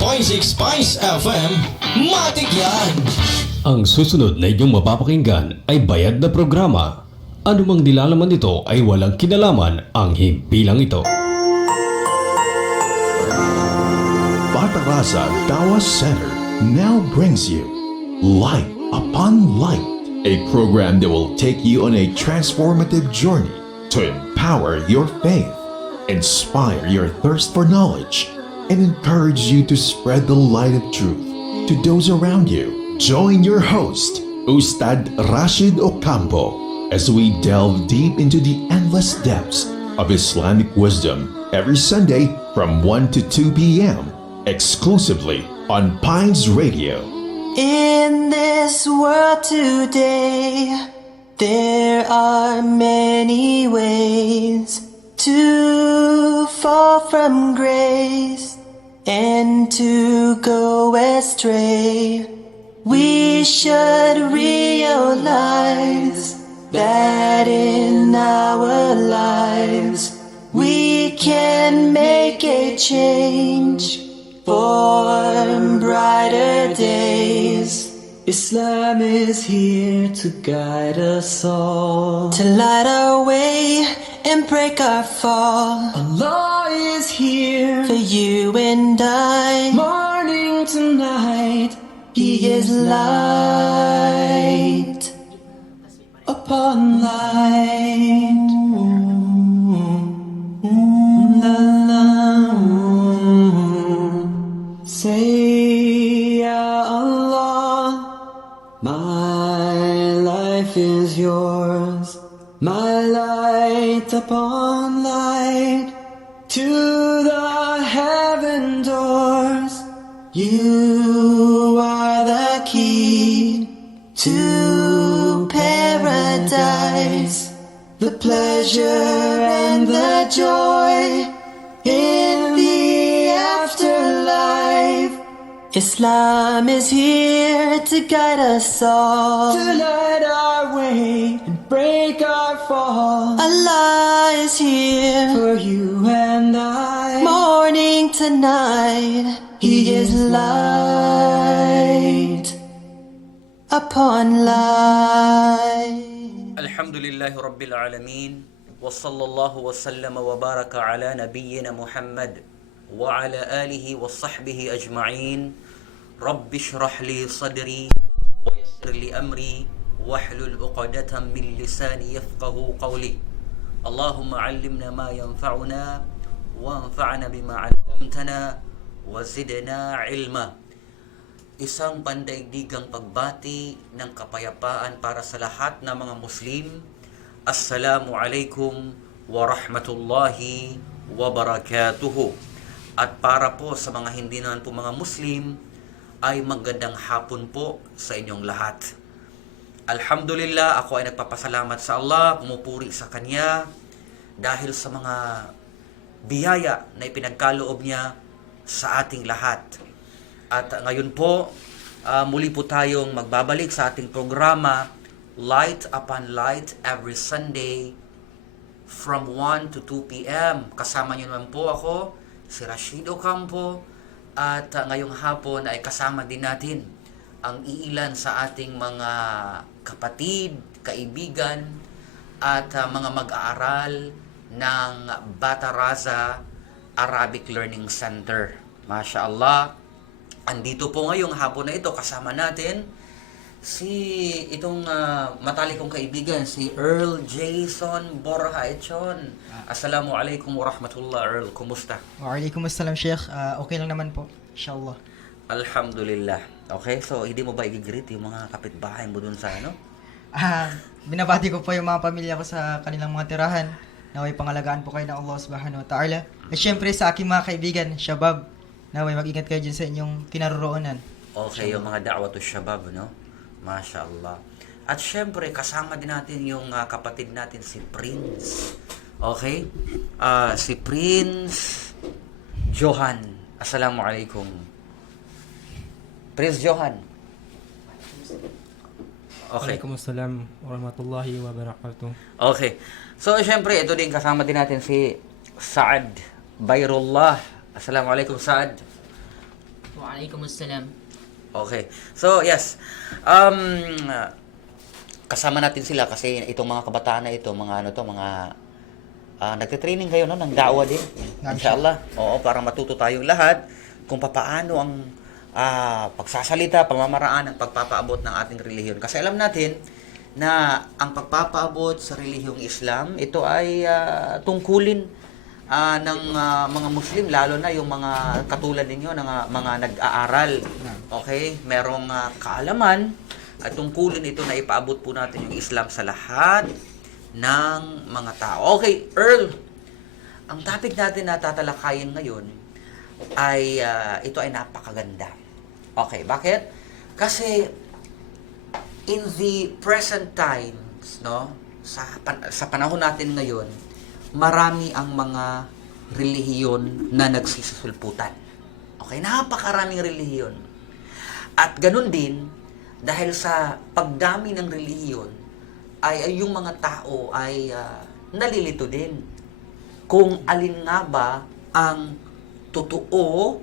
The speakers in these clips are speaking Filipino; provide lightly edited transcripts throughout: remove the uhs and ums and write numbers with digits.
106.6 Spice FM, matik yan! Ang susunod na inyong mapapakinggan ay bayad na programa. Anumang nilalaman nito ay walang kinalaman ang himpilang ito. Bataraza Dawa Center now brings you Light Upon Light, a program that will take you on a transformative journey to empower your faith, inspire your thirst for knowledge, and encourage you to spread the light of truth to those around you. Join your host, Ustad Rashid Ocampo, as we delve deep into the endless depths of Islamic wisdom every Sunday from 1 to 2 p.m. exclusively on Pines Radio. In this world today, there are many ways to fall from grace and to go astray. We should realize that in our lives we can make a change for brighter days. Islam is here to guide us all, to light our way and break our fall. Allah is here for you and I, morning to night. He is light upon light. La, la. Say, Ya Allah, my life is yours, my light upon light, to the heaven doors. You are the key to paradise, the pleasure and the joy in the afterlife. Islam is here to guide us all, to light our way and break our fall. Allah is here for you and I, morning to night. He is light upon light. Alhamdulillahi Rabbil Alameen. Wa sallallahu wa sallama wa baraka ala nabiyyina Muhammad wa ala alihi wa sahbihi ajma'in. Rabbi shrah li sadri wa yassir li amri wahlul uqadatan min lisani yafqahu qawli. Allahumma allimna ma yanfa'una wa anfa'na bima 'allamtana wa zidna ilma. Isang pandaigdigang pagbati ng kapayapaan para sa lahat ng mga Muslim. Assalamu alaikum wa rahmatullahi wa barakatuhu. At para po sa mga hindi naman po mga Muslim, ay magandang hapon po sa inyong lahat. Alhamdulillah, ako ay nagpapasalamat sa Allah, pumupuri sa Kanya dahil sa mga biyaya na ipinagkaloob niya sa ating lahat. At ngayon po, muli po tayong magbabalik sa ating programa Light Upon Light every Sunday from 1 to 2 p.m. Kasama niyo naman po ako, si Rashid Ocampo, at ngayong hapon ay kasama din natin ang iilan sa ating mga kapatid, kaibigan, at mga mag-aaral ng Bataraza Arabic Learning Center. Masya Allah, andito po ngayong hapon na ito, kasama natin itong matalik kong kaibigan, si Earl Jason Borja Echon. Assalamualaikum warahmatullah. Earl, kumusta? Waalaikumsalam, Sheikh. Okay lang naman po, inshallah. Alhamdulillah. Okay, so hindi mo ba i-greet yung mga kapitbahay mo dun sa ano? Binabati ko po yung mga pamilya ko sa kanilang mga tirahan. Naway pangalagaan po kayo ng Allah subhanahu wa ta'ala. At syempre sa aking mga kaibigan, Shabab, naway mag-ingat kayo dyan sa inyong kinaroroonan. Okay, yung mga da'watul shabab, no? Masya Allah. At syempre, kasama din natin yung kapatid natin, si Prince. Okay? Si Prince Johan. Assalamualaikum. Prince Johan. Okay. Waalaikumsalam warahmatullahi wabarakatuh. Okay. So, syempre, ito din kasama din natin si Saad Bayrullah. Assalamualaikum, Saad. Waalaikumsalam. Okay. So, yes. Um, Kasama natin sila kasi itong mga kabataan na ito, mga nagte-training kayo no ng da'wa din. Inshallah. Oo, para matuto tayong lahat kung papaano ang pagsasalita, pamamaraan ng pagpapaabot ng ating relihiyon. Kasi alam natin na ang pagpapaabot sa relihiyong Islam, ito ay tungkulin ng mga Muslim, lalo na yung mga katulad ninyo, ng mga nag-aaral. Okay? Merong kaalaman at tungkulin ito na ipaabot po natin yung Islam sa lahat ng mga tao. Okay, Earl, ang topic natin na tatalakayin ngayon ay ito ay napakaganda. Okay, bakit? Kasi in the present times, no, sa panahon natin ngayon, marami ang mga relihiyon na nagsisisulputan. Okay, napakaraming relihiyon. At ganun din, dahil sa pagdami ng relihiyon, ay yung mga tao ay nalilito din kung alin nga ba ang totoo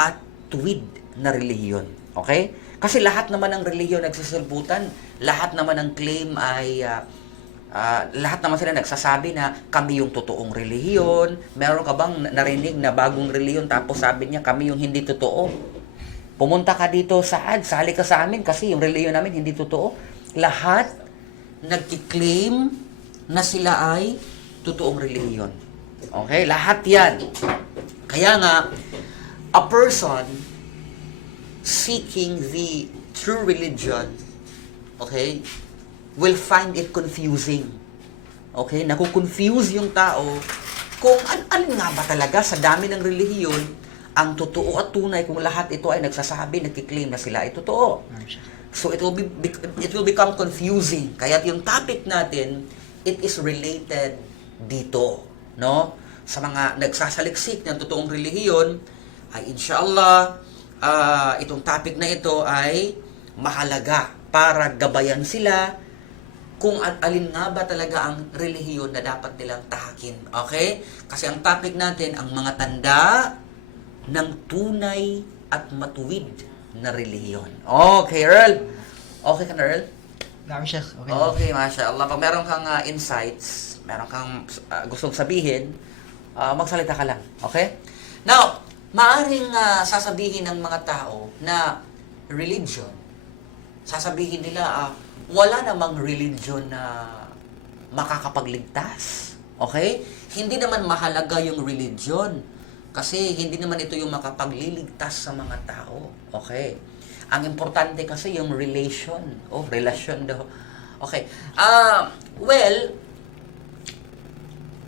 at tuwid na relihiyon. Okay? Kasi lahat naman ng relihiyon nagsisulputan, lahat naman ng claim ay lahat naman sila nagsasabi na kami yung totoong relihiyon. Meron ka bang narinig na bagong relihiyon tapos sabi niya kami yung hindi totoo? Pumunta ka dito sali ka sa amin kasi yung relihiyon namin hindi totoo. Lahat nagki-claim na sila ay totoong relihiyon. Okay? Lahat yan. Kaya nga, a person seeking the true religion, okay, will find it confusing. Okay? Nakukonfuse yung tao kung alin nga ba talaga sa dami ng relihiyon ang totoo at tunay kung lahat ito ay nagsasabi, nagki-claim na sila ay totoo. So it will become confusing. Kaya yung topic natin, it is related dito, no? Sa mga nagsasaliksik ng totoong relihiyon, ay inshallah, itong topic na ito ay mahalaga para gabayan sila kung alin nga ba talaga ang relihiyon na dapat nilang tahakin. Okay? Kasi ang topic natin, ang mga tanda ng tunay at matuwid na relihiyon. Okay, Earl? Okay ka na, Earl? Okay. Okay, mashallah. Pag meron kang insights, meron kang gustong sabihin, magsalita ka lang. Okay? Now, maaring sasabihin ng mga tao na religion, sasabihin nila, wala namang religion na makakapagligtas. Okay? Hindi naman mahalaga yung religion kasi hindi naman ito yung makapagliligtas sa mga tao. Okay? Ang importante kasi yung relation. Relasyon daw. Okay. Well,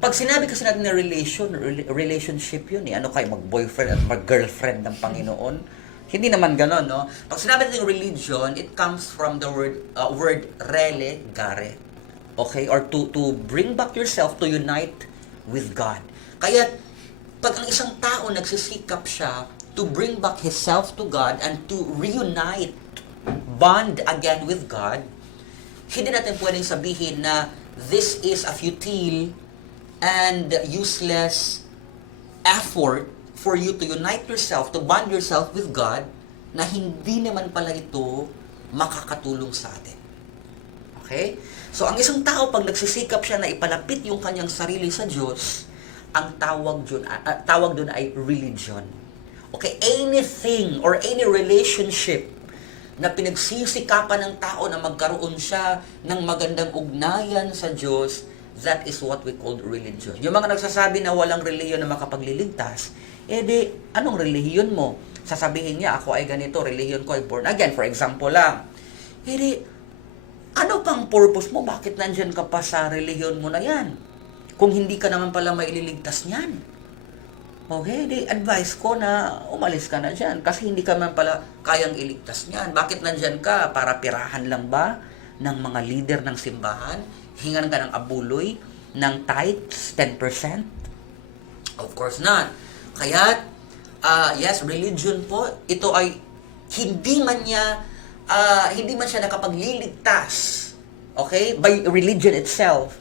pag sinabi kasi natin na relationship yun eh. Ano kayo, mag-boyfriend at mag-girlfriend ng Panginoon? Hindi naman ganon, no? Pag sinabi natin religion, it comes from the word relegare. Okay? Or to bring back yourself, to unite with God. Kaya, pag ang isang tao nagsisikap siya to bring back himself to God and to reunite, bond again with God, hindi natin pwedeng sabihin na this is a futile and useless effort for you to unite yourself, to bond yourself with God, na hindi naman pala ito makakatulong sa atin. Okay? So, ang isang tao, pag nagsisikap siya na ipalapit yung kanyang sarili sa Diyos, ang tawag dun ay religion. Okay? Anything or any relationship na pinagsisikapan ng tao na magkaroon siya ng magandang ugnayan sa Diyos, that is what we call religion. Yung mga nagsasabi na walang relihiyon na makapagliligtas, di, anong relihiyon mo? Sasabihin niya, ako ay ganito, relihiyon ko ay born again. For example lang. Di, ano pang purpose mo? Bakit nandyan ka pa sa relihiyon mo na yan? Kung hindi ka naman pala maililigtas niyan. Okay, di, advice ko na umalis ka na dyan. Kasi hindi ka naman pala kayang iligtas niyan. Bakit nandyan ka? Para pirahan lang ba ng mga leader ng simbahan? Hingan ka ng abuloy ng tithes, 10%? Of course not. Kaya, yes, religion po, ito ay hindi man siya nakapagliligtas, okay, by religion itself.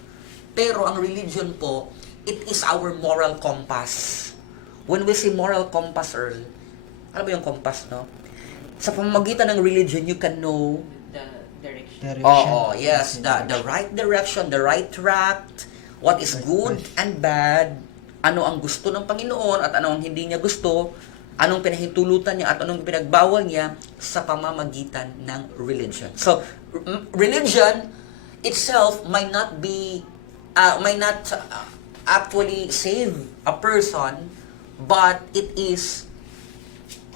Pero ang religion po, it is our moral compass. When we say moral compass, Earl, Ano ba yung compass, no? Sa pamamagitan ng religion, you can know Direction. yes, the right direction, the right track, what is good and bad, ano ang gusto ng Panginoon at ano ang hindi niya gusto, anong pinahintulutan niya at anong pinagbawal niya sa pamamagitan ng religion. So, religion itself might not actually save a person, but it is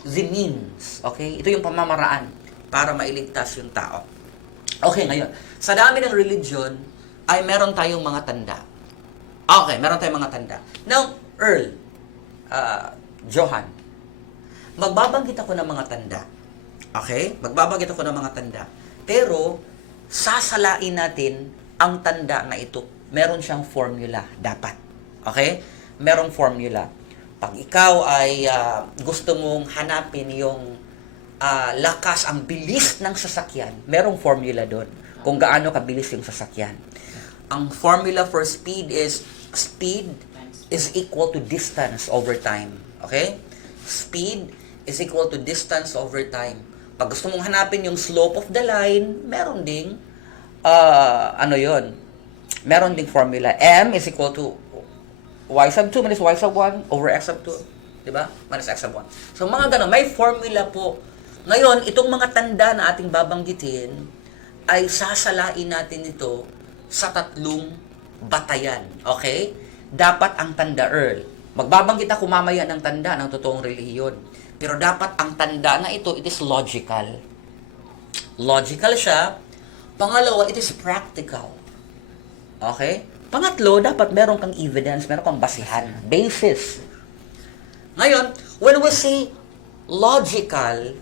the means. Okay? Ito yung pamamaraan para mailigtas yung tao. Okay, ngayon, sa dami ng religion, ay meron tayong mga tanda. Okay, meron tayong mga tanda. Now, Earl, Johan, magbabanggit ako ng mga tanda. Okay? Magbabanggit ako ng mga tanda. Pero, sasalain natin ang tanda na ito. Meron siyang formula, dapat. Okay? Merong formula. Pag ikaw ay gusto mong hanapin yung lakas, ang bilis ng sasakyan, merong formula doon. Kung gaano kabilis yung sasakyan. Ang formula for speed is equal to distance over time. Okay? Speed is equal to distance over time. Pag gusto mong hanapin yung slope of the line, meron ding meron ding formula. M is equal to y sub 2 minus y sub 1 over x sub 2. Diba? Minus x sub 1. So, mga ganun. May formula po. Ngayon, itong mga tanda na ating babanggitin ay sasalain natin ito sa 3 batayan. Okay? Dapat ang tanda, Earl. Magbabanggit ako mamaya ng tanda ng totoong relihiyon. Pero dapat ang tanda na ito, it is logical. Logical siya. Pangalawa, it is practical. Okay? Pangatlo, dapat meron kang evidence, meron kang basihan, basis. Ngayon, when we say logical,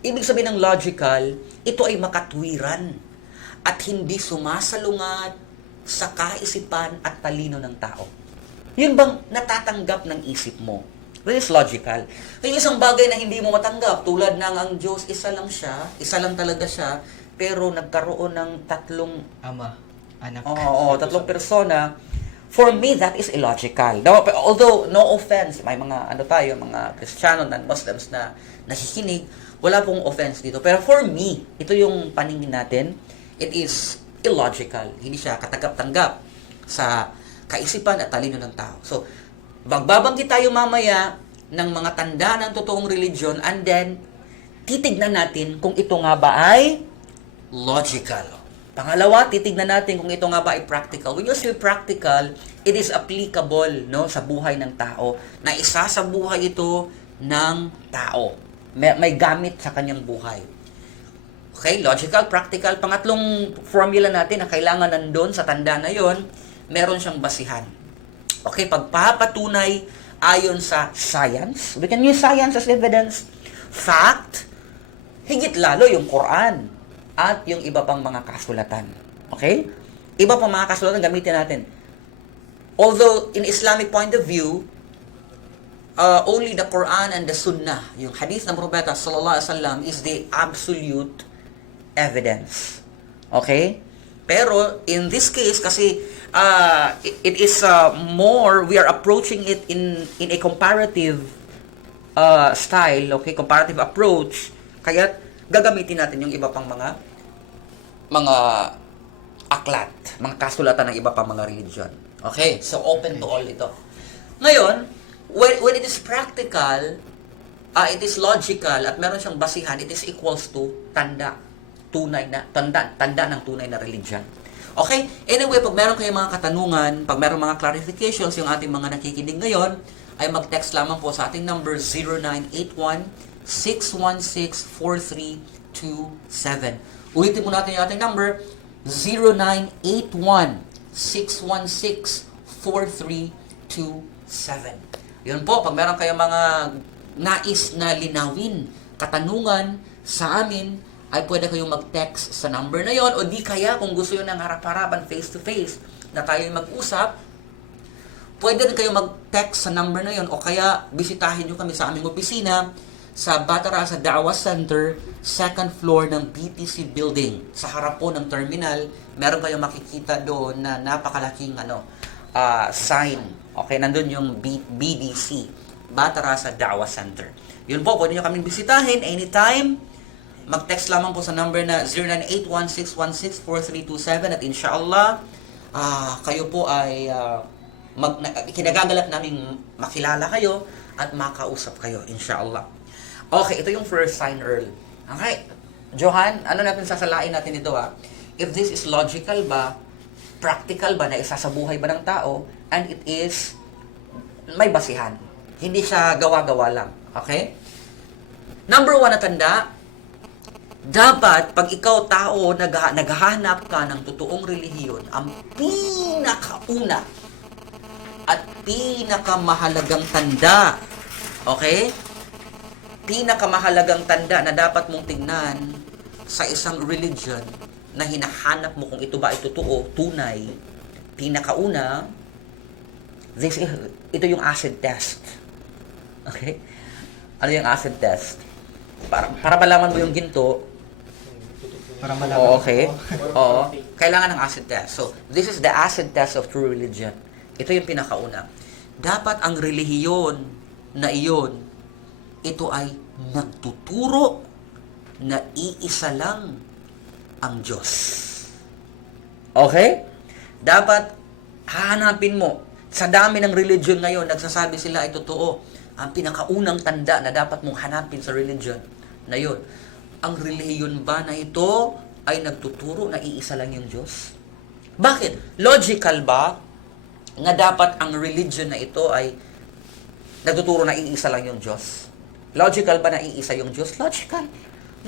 ibig sabihin ng logical, ito ay makatwiran at hindi sumasalungat sa kaisipan at talino ng tao. Yun bang natatanggap ng isip mo? This is logical. Yung isang bagay na hindi mo matanggap, tulad ng ang Diyos, isa lang siya, isa lang talaga siya, pero nagkaroon ng 3 Ama, anak. 3 persona. For me, that is illogical. Although, no offense, may mga mga Kristiyano, non-Muslims na nakikinig, wala pong offense dito. Pero for me, ito yung paningin natin, it is illogical. Hindi siya katagap-tanggap sa kaisipan at talino ng tao. So, magbabanggit tayo mamaya ng mga tanda ng totoong religion and then, titignan natin kung ito nga ba ay logical. Pangalawa, titignan natin kung ito nga ba ay practical. When you say practical, it is applicable sa buhay ng tao. Na isa sa buhay ito ng tao. May gamit sa kanyang buhay. Okay, logical, practical. Pangatlong formula natin na kailangan nandun sa tanda na yon, meron siyang basihan. Okay, pagpapatunay ayon sa science, we can use science as evidence. Fact, higit lalo yung Quran at yung iba pang mga kasulatan. Okay? Iba pang mga kasulatan gamitin natin. Although, in Islamic point of view, only the Quran and the Sunnah, yung hadith ng Propeta sallallahu alaihi wasallam, is the absolute evidence. Okay? Pero in this case kasi it is more, we are approaching it in a comparative style, okay? Comparative approach. Kaya gagamitin natin yung iba pang mga aklat, mga kasulatan ng iba pang mga religion. Okay? So open to all ito. Ngayon, when it is practical, it is logical, at meron siyang basihan, it is equals to tanda ng tunay na religion. Okay? Anyway, pag meron kayong mga katanungan, pag meron mga clarifications yung ating mga nakikinig ngayon, ay mag-text lamang po sa ating number 0981-616-4327. Ulitin mo natin yung ating number, 0981-616-4327. Yun po, pag meron kayong mga nais na linawin, katanungan sa amin, ay pwede kayong mag-text sa number na yon, o di kaya kung gusto nyo ng harap-harapan, face-to-face, na tayo mag-usap, pwede rin kayong mag-text sa number na yon, o kaya bisitahin nyo kami sa aming opisina sa Batarasa Da'wah Center, second floor ng BTC Building. Sa harap po ng terminal, meron kayong makikita doon na napakalaking sign. Okay, nandun yung BDC, Batarasa Da'wah Center. Yun po, pwede nyo kaming bisitahin anytime. Mag-text lamang po sa number na 0981-616-4327 at inshallah, kayo po ay kinagagalak namin makilala kayo at makausap kayo, inshallah. Okay, ito yung first sign, Earl. Okay, Johan, ano natin sasalain natin dito If this is logical ba, practical ba, na isa sa buhay ba ng tao, and it is may basihan. Hindi siya gawa-gawa lang. Okay? Number 1 na tanda, dapat pag ikaw tao naghahanap ka ng totoong relihiyon, ang pinakauna at pinakamahalagang tanda, okay? Pinakamahalagang tanda na dapat mong tingnan sa isang religion na hinahanap mo kung ito ba ay totoo, tunay, pinakauna, ito yung acid test. Okay? Ano yung acid test? Para malaman mo yung ginto, Para malaman. okay. Oo. Kailangan ng acid test. So, this is the acid test of true religion. Ito yung pinakauna. Dapat ang relihiyon na iyon, ito ay nagtuturo na iisa lang ang Diyos. Okay? Dapat hahanapin mo. Sa dami ng religion ngayon, nagsasabi sila ay totoo. Ang pinakaunang tanda na dapat mong hanapin sa religion na yun. Ang relihiyon ba na ito ay nagtuturo na iisa lang yung Diyos? Bakit? Logical ba na dapat ang religion na ito ay nagtuturo na iisa lang yung Diyos? Logical ba na iisa yung Diyos? Logical.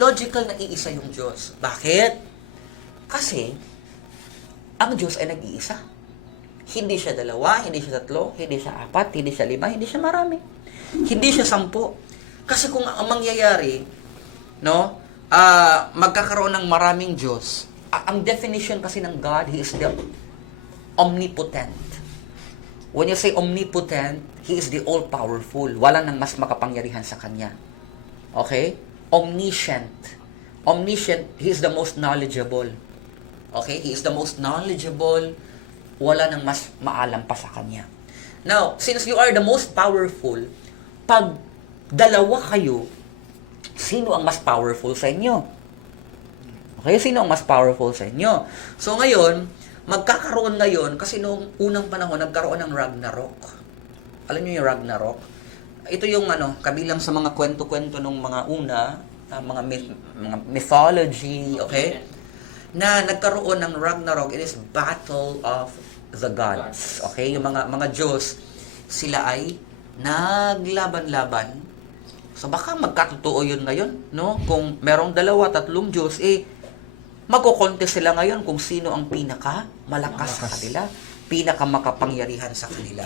Logical na iisa yung Diyos. Bakit? Kasi ang Diyos ay nag-iisa. Hindi siya 2, hindi siya 3, hindi siya 4, hindi siya 5, hindi siya marami. Hindi siya 10. Kasi kung ang mangyayari, magkakaroon ng maraming Diyos, ang definition kasi ng God, He is the omnipotent. When you say omnipotent, He is the all-powerful. Wala nang mas makapangyarihan sa Kanya. Okay? Omniscient. Omniscient, He is the most knowledgeable. Okay? He is the most knowledgeable. Wala nang mas maalam pa sa Kanya. Now, since you are the most powerful, pag dalawa kayo, sino ang mas powerful sa inyo? Okay, sino ang mas powerful sa inyo? So ngayon, magkakaroon ngayon, kasi noong unang panahon, nagkaroon ng Ragnarok. Alam niyo yung Ragnarok? Ito yung kabilang sa mga kwento-kwento ng mga una, mga mythology, okay? Na nagkaroon ng Ragnarok, it is battle of the gods. Okay, yung mga Diyos, sila ay naglaban-laban. So baka magkatotoo yun ngayon, no? Kung merong 2, 3 Diyos, magko-contest sila ngayon kung sino ang pinaka-malakas sa kanila, pinaka-makapangyarihan sa kanila.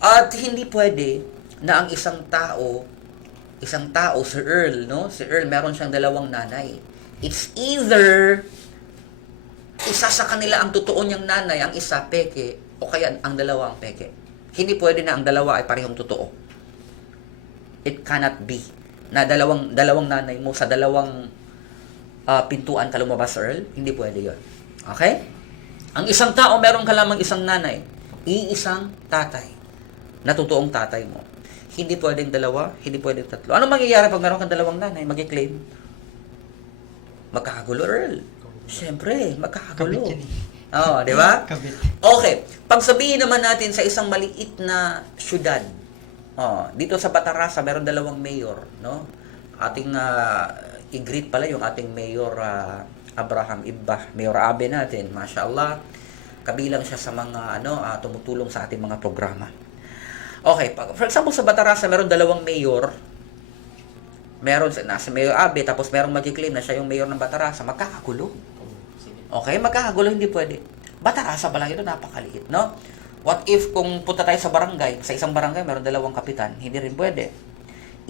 At hindi pwede na ang isang tao, si Earl, no? Si Earl, meron siyang 2 nanay. It's either isa sa kanila ang totoo niyang nanay, ang isa peke, o kaya ang 2 ang peke. Hindi pwede na ang 2 ay parehong totoo. It cannot be na dalawang nanay mo sa 2 pintuan ka lumabas, Earl. Hindi pwede yon. Okay? Ang isang tao, meron ka lamang isang nanay, iisang tatay, na totoong tatay mo. Hindi pwedeng 2, hindi pwedeng 3. Ano mangyayari pag meron kang 2 nanay? Mag-claim? Magkakagulo, Earl. Siyempre, magkakagulo. Kabit yan di ba? Kabit. Okay. Pag sabihin naman natin sa isang maliit na syudad, dito sa Batarasa, meron 2 mayor, no? Ating i-greet pala yung ating mayor Abraham Ibbah, Mayor Abe natin, mashallah. Kabilang siya sa mga tumutulong sa ating mga programa. Okay, for example sa Batarasa, meron 2 mayor. Meron si Mayor Abe, tapos merong mag-claim na siya yung mayor ng Batarasa, magkakagulo. Okay, magkakagulo, hindi pwede. Batarasa ba lang ito, napakaliit, no? What if kung punta tayo sa barangay, sa isang barangay meron 2 kapitan, hindi rin pwede.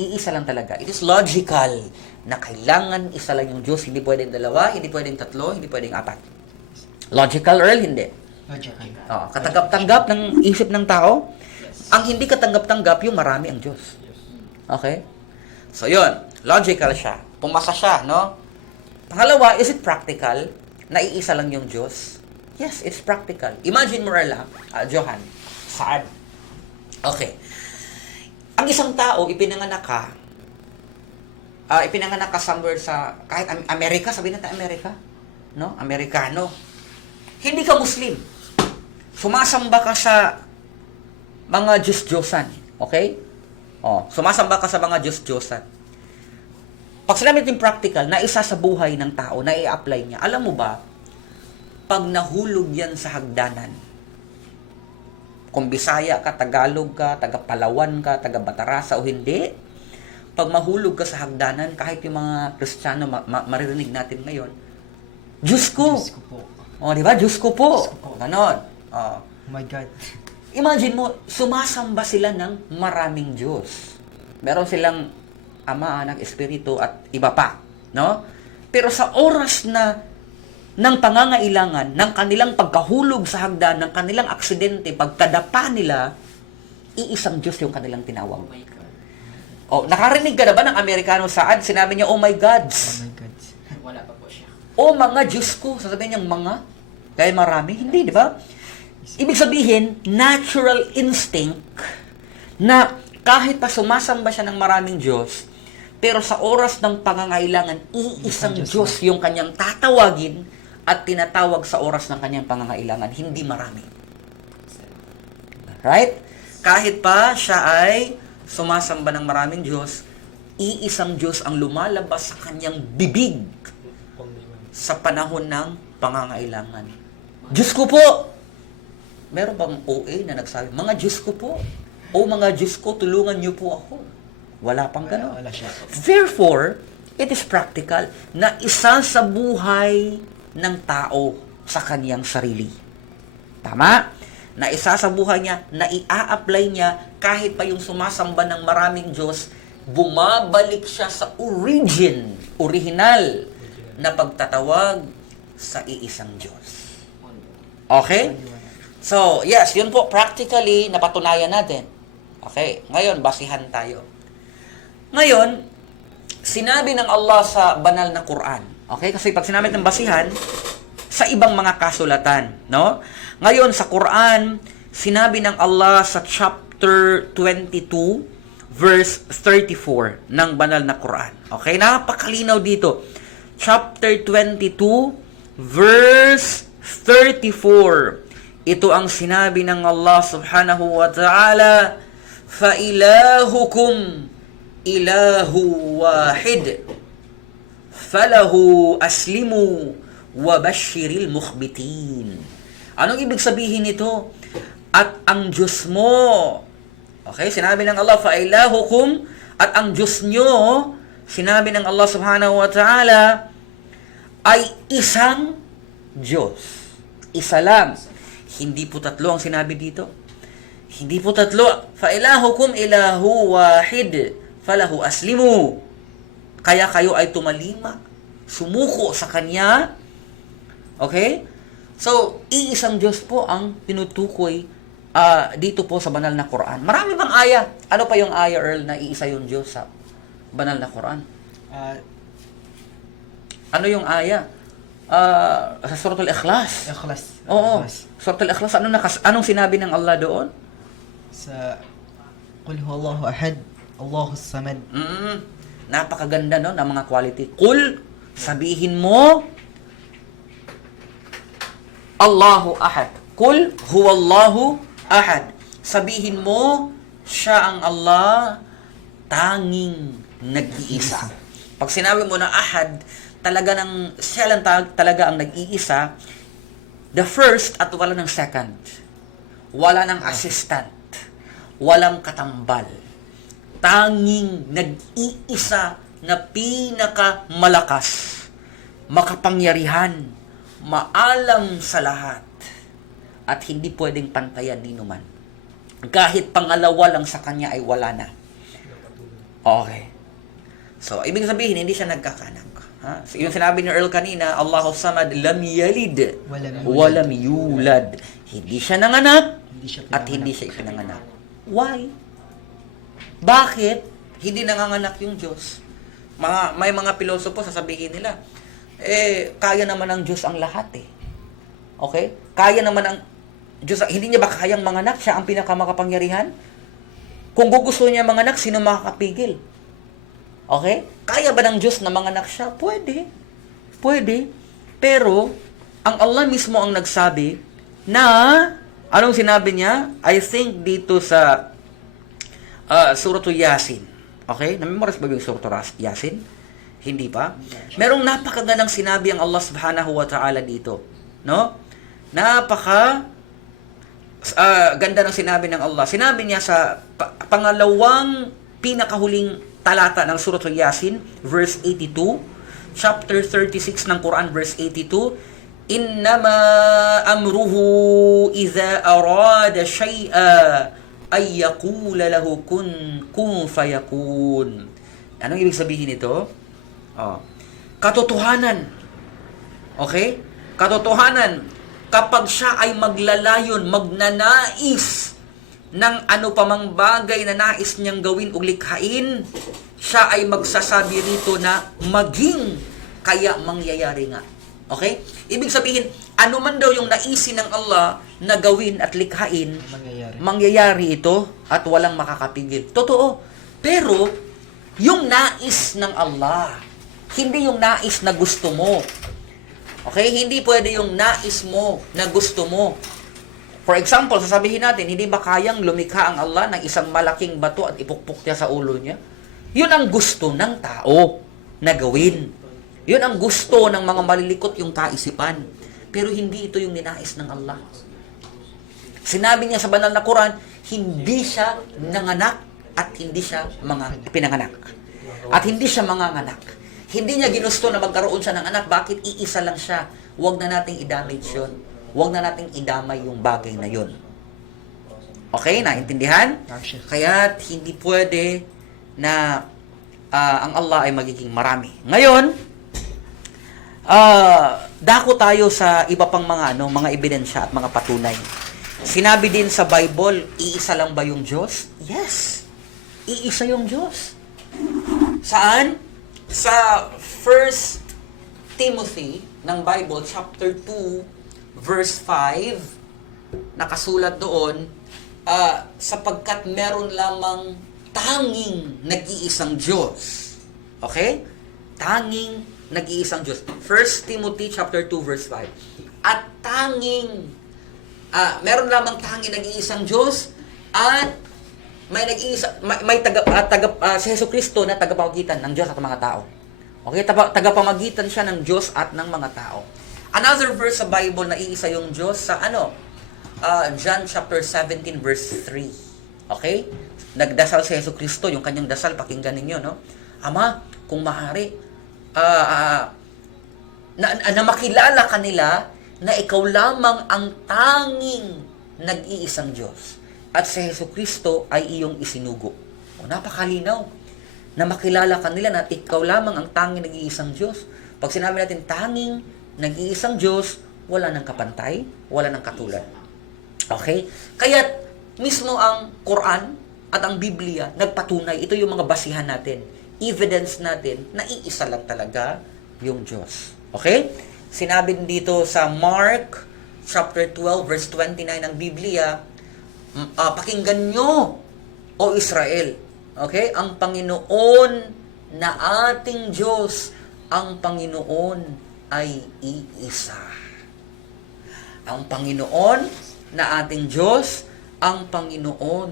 Iisa lang talaga. It is logical na kailangan isa lang yung Diyos, hindi pwedeng 2, hindi pwedeng 3, hindi pwedeng 4. Logical, Earl? Hindi. Logical. Katanggap-tanggap ng isip ng tao. Ang hindi katanggap-tanggap, yung marami ang Diyos. Okay? So, yun. Logical siya. Pumasa siya, no? Pangalawa, is it practical? Na iisa lang yung Diyos? Yes, it's practical. Imagine mo, Earl, Johan. Saan? Okay. Ang isang tao, ipinanganak ka, ipinanganak ka somewhere sa, kahit Amerika, sabihin natin Amerika, no? Amerikano. Hindi ka Muslim. Sumasamba ka sa mga Diyos-Diyosan. Okay? Sumasamba ka sa mga Diyos-Diyosan. Pag sinabi natin practical, na isa sa buhay ng tao, na i-apply niya, alam mo ba, pag nahulog yan sa hagdanan, kung Bisaya ka, Tagalog ka, taga Palawan ka, taga Batarasa o hindi, pag mahulog ka sa hagdanan, kahit yung mga Kristiyano maririnig natin ngayon, Diyos ko. Diyos ko po. Di ba? Diyos ko po. Diyos ko po. Ganon. Oh my God. Imagine mo, sumasamba sila ng maraming Diyos. Meron silang Ama, Anak, Espiritu at iba pa. No? Pero sa oras na ng pangangailangan, ng kanilang pagkahulog sa hagdan, ng kanilang aksidente, pagkadapa nila, iisang Diyos yung kanilang tinawag. Nakarinig ka na ba ng Amerikano saan? Sinabi niya, oh my God. Oh my God. Wala pa po siya. Oh mga Diyos ko. Sasabihin niyang mga. Kaya marami. Hindi, di ba? Ibig sabihin, natural instinct na kahit pa sumasamba siya ng maraming Diyos, pero sa oras ng pangangailangan, iisang Diyos yung kanyang tatawagin at tinatawag sa oras ng kanyang pangangailangan, hindi marami. Right? Kahit pa siya ay sumasamba ng maraming Diyos, iisang Diyos ang lumalabas sa kanyang bibig sa panahon ng pangangailangan. Diyos ko po! Meron bang OA na nagsabi, mga Diyos ko po, o mga Diyos ko, tulungan niyo po ako. Wala pang gano'n. Wala siya. Therefore, it is practical na isa sa buhay ng tao sa kaniyang sarili. Tama? Na isa sa buhay niya, na ia-apply niya kahit pa yung sumasamba ng maraming Diyos, bumabalik siya sa original na pagtatawag sa iisang Diyos. Okay? So, yes, yun po, practically, napatunayan natin. Okay, ngayon, basihan tayo. Ngayon, sinabi ng Allah sa banal na Quran. Okay, kasi pag sinabi ng basihan, sa ibang mga kasulatan, no? Ngayon, sa Quran, sinabi ng Allah sa chapter 22, verse 34 ng banal na Quran. Okay, napakalinaw dito. Chapter 22, verse 34. Ito ang sinabi ng Allah subhanahu wa ta'ala, فَإِلَاهُكُمْ إِلَاهُ وَاحِدٌ فَلَهُ أَسْلِمُوا وَبَشِّرِ الْمُخْبِتِينَ. Anong ibig sabihin nito? At ang Diyos mo. Okay, sinabi ng Allah, فَإِلَاهُكُمْ, at ang Diyos nyo, sinabi ng Allah subhanahu wa ta'ala, ay isang Diyos. Isa lang. Hindi po tatlo ang sinabi dito. Hindi po tatlo. فَإِلَاهُكُمْ إِلَاهُ وَاحِدٌ فَلَهُ أَسْلِمُوا. Kaya kayo ay tumalima, sumuko sa Kanya. Okay? So, iisang Diyos po ang tinutukoy dito po sa banal na Quran. Marami bang aya? Ano pa yung aya, Earl, na iisa yung Diyos sa banal na Quran? Ano yung aya? Sa Suratul Ikhlas. Ikhlas. Oo. Suratul Ikhlas. Anong sinabi ng Allah doon? Sa Qul huwallahu ahad, Allahus samad. Napakaganda no ng mga quality. Qul, sabihin mo, Allahu ahad. Qul huwallahu ahad. Sabihin mo, siya ang Allah, tanging nag-iisa. Pag sinabi mo na ahad, siya lang talaga ang nag-iisa, the first at wala ng second. Wala ng assistant. Walang katambal. Tanging nag-iisa na pinakamalakas, makapangyarihan, maalam sa lahat, at hindi pwedeng pantayan ni numan. Kahit pangalawa lang sa kanya ay wala na. Okay. So, ibig sabihin, hindi siya nagkakanak. Ha? So, yung sinabi ni Earl kanina, Allahu Samad, lam yalid, walam yulad. Hindi siya nanganak, at hindi siya ipinanganak. Why? Bakit hindi nanganganak yung Diyos? May mga pilosopo sasabihin nila, kaya naman ng Diyos ang lahat eh. Okay? Kaya naman ang Diyos, hindi niya ba kayang manganak? Siya ang pinakamakapangyarihan? Kung gusto niya manganak, sino makakapigil? Okay? Kaya ba ng Diyos na manganak siya? Pwede. Pwede. Pero, ang Allah mismo ang nagsabi na, anong sinabi niya? I think dito sa Suratul Yasin. Okay? Namemorize ba yung Suratul Yasin? Hindi pa? Merong napakagandang sinabi ang Allah subhanahu wa ta'ala dito. No? Ganda ng sinabi ng Allah. Sinabi niya sa pangalawang pinakahuling talata ng Suratul Yasin, verse 82, chapter 36 ng Quran, verse 82, Innama amruhu iza arada shay'a ay yaqula lahu kun fayakun. Anong ibig sabihin nito? Katotohanan. Okay? Katotohanan. Kapag siya ay maglalayon, magnanais ng ano pamang bagay na nais niyang gawin o likhain, siya ay magsasabi rito na maging, kaya mangyayari nga. Okay? Ibig sabihin, ano man daw yung naisin ng Allah na gawin at likhain, mangyayari ito at walang makakapigil. Totoo. Pero, yung nais ng Allah, hindi yung nais na gusto mo. Okay? Hindi pwede yung nais mo na gusto mo. For example, sasabihin natin, hindi ba kayang lumikha ang Allah ng isang malaking bato at ipukpok niya sa ulo niya? Yun ang gusto ng tao na gawin. Yun ang gusto ng mga malilikot yung kaisipan. Pero hindi ito yung ninais ng Allah. Sinabi niya sa banal na Quran, hindi siya nanganak at hindi siya pinanganak. At hindi siya manganganak. Hindi niya ginusto na magkaroon siya ng anak. Bakit? Iisa lang siya. Huwag na nating i-damage yun. Huwag na nating idamay yung bagay na yun. Okay? Naintindihan? Kaya hindi pwede na ang Allah ay magiging marami. Ngayon, dako tayo sa iba pang mga ebidensya at mga patunay. Sinabi din sa Bible, iisa lang ba yung Diyos? Yes. Iisa yung Diyos. Saan? Sa 1 Timothy ng Bible, chapter 2, verse 5, nakasulat doon, sapagkat meron lamang tanging nag-iisang Diyos. Okay? Tanging nag-iisang Diyos. 1 Timothy chapter 2, verse 5. At meron lamang tanging nag-iisang Diyos at si Jesucristo na tagapamagitan ng Diyos at mga tao. Okay, tagapamagitan siya ng Diyos at ng mga tao. Another verse sa Bible na iisa yung Diyos sa John chapter 17 verse 3. Okay? Nagdasal si Jesucristo, yung kanyang dasal, pakinggan ninyo, no? Ama, kung maaari, na makilala kanila na ikaw lamang ang tanging nag-iisang Diyos. At si Jesucristo ay iyong isinugo. Napakalinaw na makilala kanila na ikaw lamang ang tanging nag-iisang Diyos. Pag sinabi natin tanging nag-iisang Diyos, wala nang kapantay, wala nang katulad. Okay? Kaya mismo ang Quran at ang Biblia nagpatunay. Ito yung mga basihan natin, evidence natin na iisa lang talaga yung Diyos. Okay? Sinabi dito sa Mark chapter 12 verse 29 ng Biblia, pakinggan nyo, O Israel. Okay? Ang Panginoon na ating Diyos, ang Panginoon ay iisa. Ang Panginoon na ating Diyos, ang Panginoon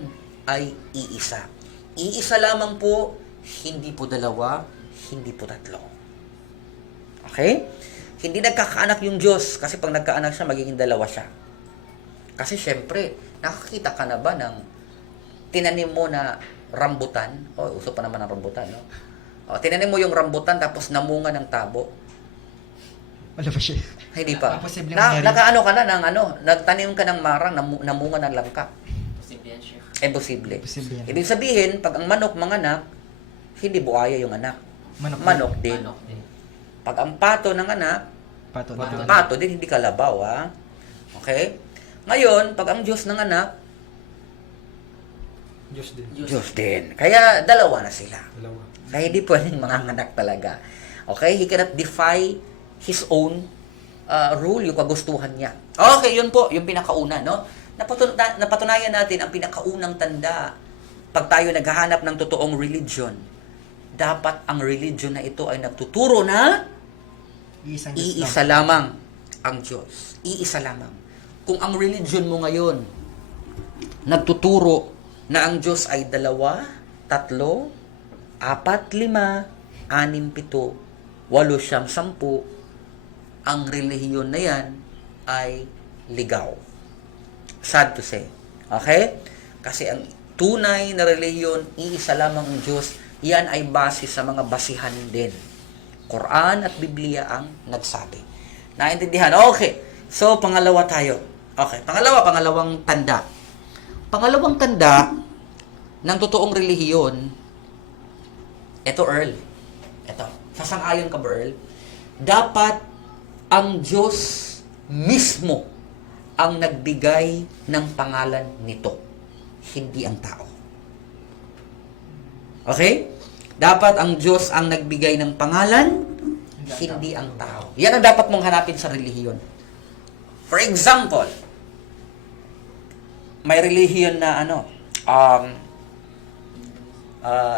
ay iisa. Iisa lamang po, hindi po dalawa, hindi po tatlo. Okay? Hindi nagkakaanak yung Diyos kasi pag nagkaanak siya, magiging dalawa siya. Kasi syempre, nakakita ka na ba ng tinanim mo na rambutan? Uso pa naman ang rambutan, no? Tinanim mo yung rambutan tapos namunga ng tabo. Wala pa siya. Hindi pa. Posibleng mangyari. Nakaano ka na ng nagtanim ka ng marang, namunga ng langka. Imposible. Ibig sabihin, pag ang manok manganak, hindi buhaya yung anak. Manok din. Pag ang pato ng anak, pato din, hindi kalabaw, ha? Okay? Ngayon, pag ang Diyos ng anak, Diyos din. Kaya, dalawa na sila. Kaya hindi pwedeng manganganak talaga. Okay? He cannot defy His own rule, yung kagustuhan niya. Okay, yun po, yung pinakauna, no? Napatunayan natin ang pinakaunang tanda pag tayo naghahanap ng totoong religion. dapat ang religion na ito ay nagtuturo na Iisang Diyos lang. iisa lamang ang Diyos. Iisa lamang. Kung ang religion mo ngayon nagtuturo na ang Diyos ay 2, 3, 4, 5, 6, 7, 8, 9, 10, ang relihiyon na yan ay ligaw. Sad to say. Okay? Kasi ang tunay na relihiyon, iisa lamang ang Diyos, yan ay base sa mga basihan din. Quran at Biblia ang nagsabi. Naintindihan? Okay. So, pangalawa tayo. Okay. Pangalawang tanda. Pangalawang tanda ng totoong relihiyon, ito, Earl. Ito. Sasang-ayon ka ba, Earl? Dapat ang Diyos mismo ang nagbigay ng pangalan nito, hindi ang tao. Okay? Dapat ang Diyos ang nagbigay ng pangalan, hindi ang tao. Yan ang dapat mong hanapin sa relihiyon. For example, may relihiyon na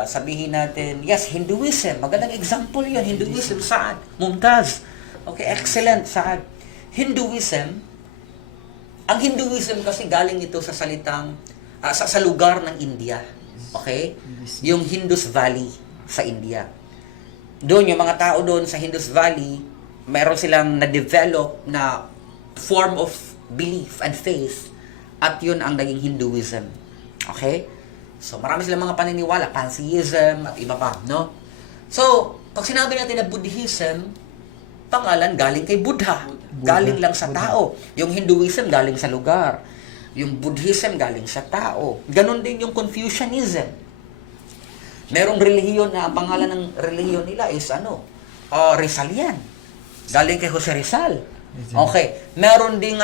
sabihin natin, yes, Hinduism. Magandang example yun. Hinduism, saan? Mumtaz. Okay, excellent. Saan? Hinduism. Ang Hinduism kasi galing ito sa salitang, sa lugar ng India. Okay? Yung Indus Valley sa India. Doon, yung mga tao doon sa Indus Valley, mayroon silang na-develop na form of belief and faith. At yun ang naging Hinduism. Okay? So, marami silang mga paniniwala, pantheism, at iba pa, no? So, pag sinabi natin na Buddhism, pangalan galing kay Buddha. Galing lang sa tao. Yung Hinduism galing sa lugar. Yung Buddhism galing sa tao. Ganon din yung Confucianism. Merong relihiyon na ang pangalan ng relihiyon nila is Rizalian. Galing kay Jose Rizal. Okay. Meron ding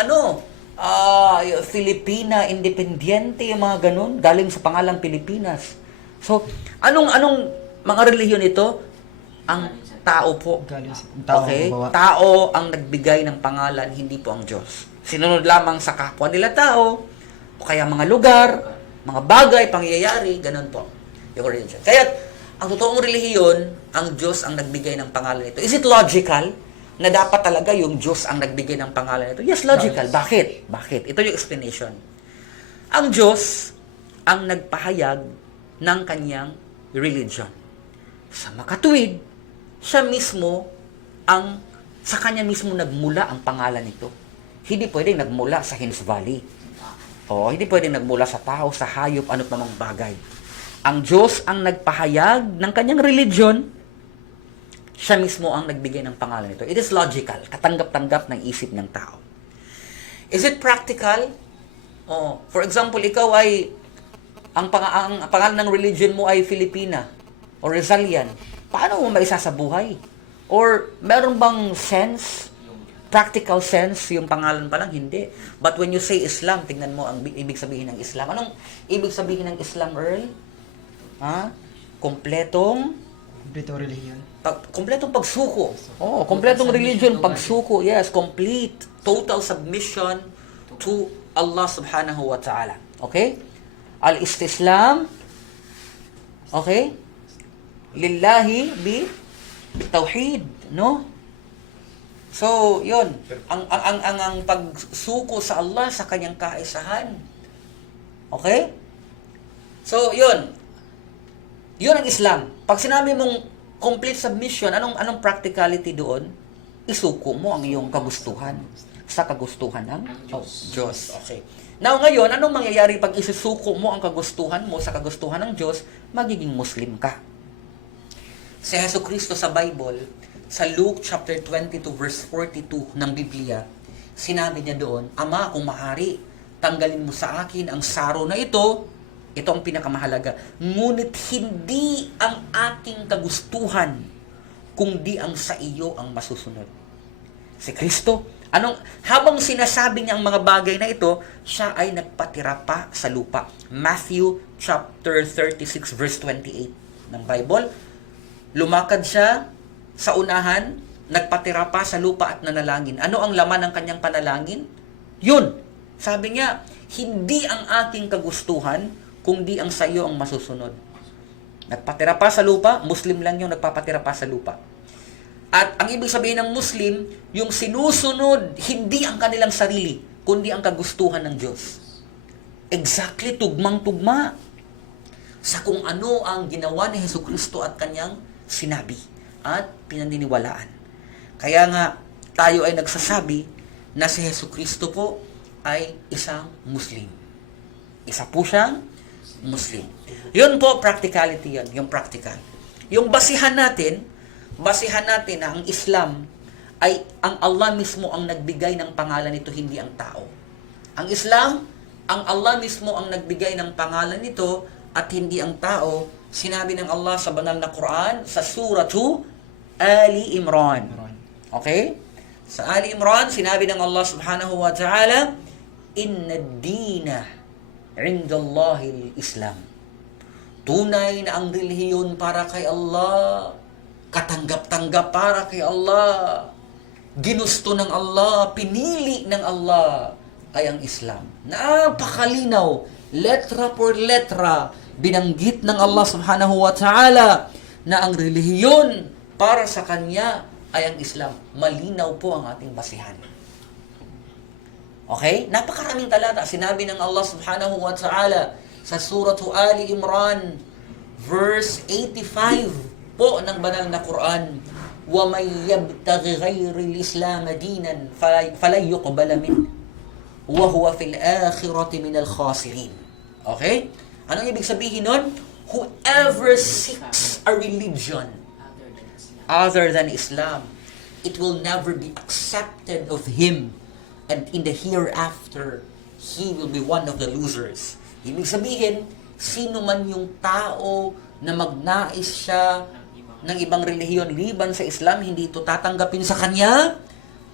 Filipina Independiente, yung mga ganon, galing sa pangalang Pilipinas. So, anong mga relihiyon ito? Ang tao po. Okay? Tao ang nagbigay ng pangalan, hindi po ang Diyos. Sinunod lamang sa kapwa nila tao, o kaya mga lugar, mga bagay, pangyayari, ganun po. Yung religion. Kaya, ang totoong relihiyon, ang Diyos ang nagbigay ng pangalan nito. Is it logical na dapat talaga yung Diyos ang nagbigay ng pangalan nito? Yes, logical. Bakit? Ito yung explanation. Ang Diyos ang nagpahayag ng kanyang religion. Sa makatuwid, siya mismo sa kanya mismo nagmula ang pangalan nito. Hindi pwedeng nagmula sa Hindu Valley. O, hindi pwedeng nagmula sa tao, sa hayop, ano't namang bagay. Ang Diyos ang nagpahayag ng kanyang religion, siya mismo ang nagbigay ng pangalan nito. It is logical, katanggap-tanggap ng isip ng tao. Is it practical? For example, ikaw ay, ang pangalan ng religion mo ay Filipina o Rizalian. Paano mo maisa sa buhay? Or meron bang sense, practical sense, yung pangalan pa lang? Hindi. But when you say Islam, tingnan mo ang ibig sabihin ng Islam. Anong ibig sabihin ng Islam, Earl? Kompletong relihiyon. Kompletong pagsuko. Kompletong religion, pagsuko. Yes, complete, total submission to Allah subhanahu wa ta'ala. Okay? Al-istislam. Okay? Lillahi bi tauhid, no? So, 'yun. Ang pagsuko sa Allah sa kanyang kaisahan. Okay? So, 'yun. 'Yun ang Islam. Pag sinabi mong complete submission, anong practicality doon? Isuko mo ang iyong kagustuhan sa kagustuhan ng Diyos. Okay. Now, ngayon, anong mangyayari pag isusuko mo ang kagustuhan mo sa kagustuhan ng Diyos? Magiging Muslim ka. Si Jesucristo sa Bible, sa Luke chapter 22 verse 42 ng Biblia, sinabi niya doon, Ama, kung maaari, tanggalin mo sa akin ang saro na ito ang pinakamahalaga. Ngunit hindi ang aking kagustuhan, kundi ang sa iyo ang masusunod. Si Kristo, habang sinasabi niya ang mga bagay na ito, siya ay nagpatira pa sa lupa. Matthew chapter 36 verse 28 ng Bible. Lumakad siya sa unahan, nagpatira pa sa lupa at nanalangin. Ano ang laman ng kanyang panalangin? Yun. Sabi niya, hindi ang aking kagustuhan, kundi ang sa iyo ang masusunod. Nagpatira pa sa lupa, Muslim lang yung nagpapatira pa sa lupa. At ang ibig sabihin ng Muslim, yung sinusunod, hindi ang kanilang sarili, kundi ang kagustuhan ng Diyos. Exactly, tugmang-tugma sa kung ano ang ginawa ni Hesukristo at kanyang sinabi at pinaniniwalaan. Kaya nga, tayo ay nagsasabi na si Hesukristo po ay isang Muslim. Isa po siyang Muslim. Yun po, practicality yun, yung practical. Yung basihan natin na ang Islam ay ang Allah mismo ang nagbigay ng pangalan nito, hindi ang tao. Ang Islam, ang Allah mismo ang nagbigay ng pangalan nito at hindi ang tao. Sinabi ng Allah sa banal na Quran sa suratu Ali Imran. Okay? Sa Ali Imran, sinabi ng Allah subhanahu wa ta'ala, Inna ad-dina indallahi al-Islam. Tunay na ang relihiyon para kay Allah, katanggap-tanggap para kay Allah, ginusto ng Allah, pinili ng Allah ay ang Islam. Napakalinaw, letra por letra, binanggit ng Allah subhanahu wa ta'ala na ang relihiyon para sa Kanya ay ang Islam. Malinaw po ang ating basihan. Okay? Napakaraming talata. Sinabi ng Allah subhanahu wa ta'ala sa suratu Ali Imran, verse 85 po ng banal na Quran, وَمَنْ يَبْتَغِ غَيْرِ الْإِسْلَامَ دِينًا فَلَنْ يُقْبَلَ مِنْهُ وَهُوَ فِي الْآخِرَةِ مِنَ الْخَاسِرِينَ. Okay? Anong ibig sabihin nun? Whoever seeks a religion other than Islam, it will never be accepted of him, and in the hereafter, he will be one of the losers. Ibig sabihin, sino man yung tao na magnais siya ng ibang relihiyon liban sa Islam, hindi ito tatanggapin sa kanya,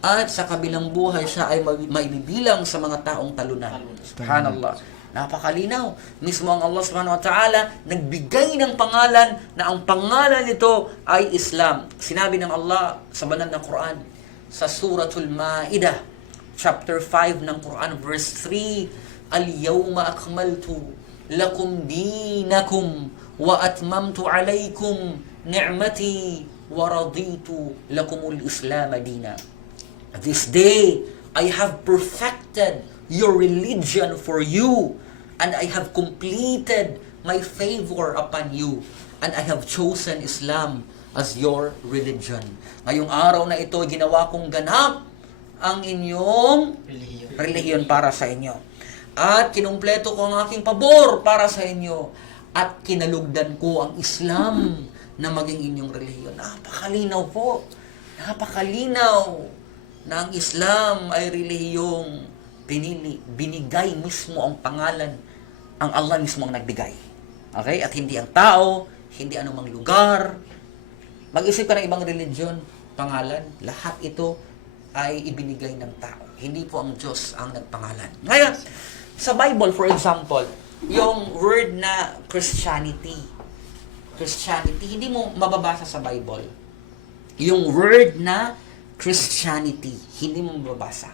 at sa kabilang buhay siya ay maibibilang sa mga taong talunan. Subhanallah. Napakalinaw. Mismo ang Allah subhanahu wa ta'ala nagbigay ng pangalan na ang pangalan nito ay Islam. Sinabi ng Allah sa banal na Quran sa Suratul Ma'idah, chapter 5 ng Quran, verse 3, Al-yawma akmaltu lakum dinakum wa atmamtu alaykum ni'mati wa raditu lakumul Islam dina. This day I have perfected your religion for you, and I have completed my favor upon you, and I have chosen Islam as your religion. Ngayong araw na ito, ginawa kong ganap ang inyong relihiyon para sa inyo. At kinumpleto ko ang aking pabor para sa inyo. At kinalugdan ko ang Islam na maging inyong relihiyon. Napakalinaw po. Napakalinaw na ang Islam ay relihiyong binigay mismo ang pangalan, ang Allah mismo ang nagbigay. Okay? At hindi ang tao, hindi anumang lugar. Mag-isip ka ng ibang religion, pangalan, lahat ito ay ibinigay ng tao. Hindi po ang Diyos ang nagpangalan. Ngayon, sa Bible, for example, yung word na Christianity, hindi mo mababasa sa Bible. Yung word na Christianity, hindi mo mababasa.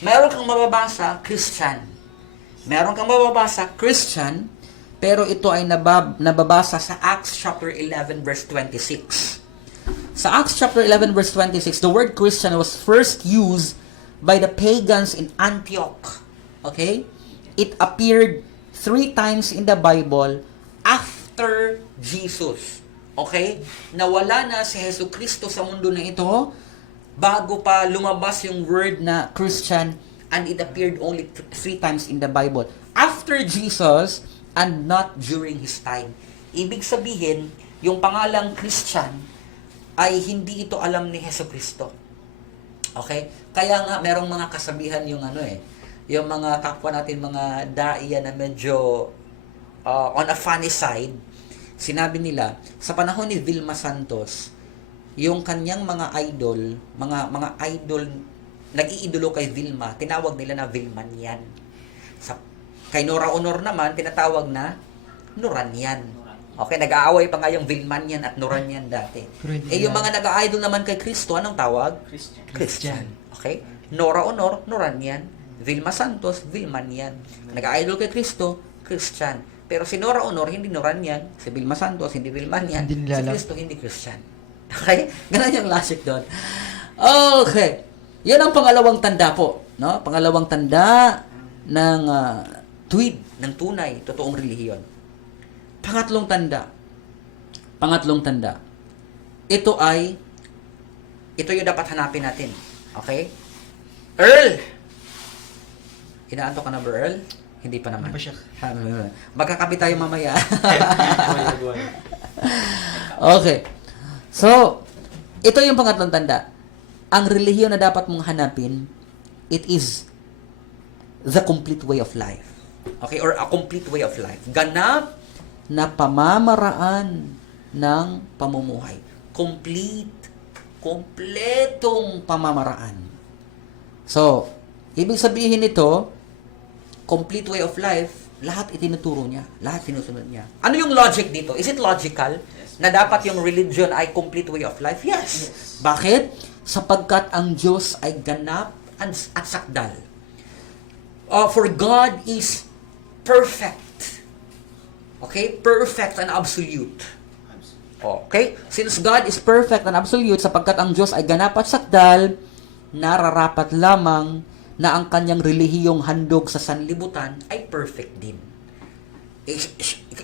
Meron kang mababasa, Christian. Meron kang mababasa, Christian, pero ito ay nababasa sa Acts chapter 11 verse 26. Sa Acts chapter 11 verse 26, the word Christian was first used by the pagans in Antioch. Okay? It appeared 3 times in the Bible after Jesus. Okay? Nawala na si Hesukristo sa mundo na ito bago pa lumabas yung word na Christian, and it appeared only 3 times in the Bible. After Jesus and not during His time. Ibig sabihin, yung pangalang Christian ay hindi ito alam ni Hesukristo. Okay? Kaya nga, merong mga kasabihan yung yung mga kapwa natin, mga daiya na medyo on a funny side, sinabi nila, sa panahon ni Vilma Santos, yung kanyang mga idol, mga idol, nag-iidolo kay Vilma, tinawag nila na Vilmanian. Kay Nora Honor naman, tinatawag na Noranian. Okay, nag-aaway pa nga yung Vilmanian at Noranian dati. Yung mga nag-idol naman kay Kristo, anong tawag? Christian. Okay? Nora Honor, Noranian. Vilma Santos, Vilmanian. Nag-idol kay Kristo, Christian. Pero si Nora Honor, hindi Noran yan. Si Vilma Santos, hindi Vilman yan. Hindi Si nila alam. Cristo, hindi Christian. Okay? Ganun yung logic doon. Okay. Yan ang pangalawang tanda po. No? Pangalawang tanda ng tweed, ng tunay, totoong relihiyon. Pangatlong tanda. Ito yung dapat hanapin natin. Okay? Earl! Inaanto ka na ba, Earl? Hindi pa naman. Hindi pa siya. Magkakapi tayo mamaya. Okay. So, ito yung pangatlong tanda. Ang relihiyon na dapat mong hanapin, it is the complete way of life. Okay? Or a complete way of life. Ganap na pamamaraan ng pamumuhay. Kompletong pamamaraan. So, ibig sabihin nito, complete way of life, lahat itinuturo niya, lahat sinusunod niya. Ano yung logic dito? Is it logical na dapat yung religion ay complete way of life? Yes. Bakit? Sapagkat ang Diyos ay ganap at sakdal. For God is perfect. Okay? Perfect and absolute. Okay? Since God is perfect and absolute, sapagkat ang Diyos ay ganap at sakdal, nararapat lamang na ang kanyang relihiyong handog sa sanlibutan ay perfect din.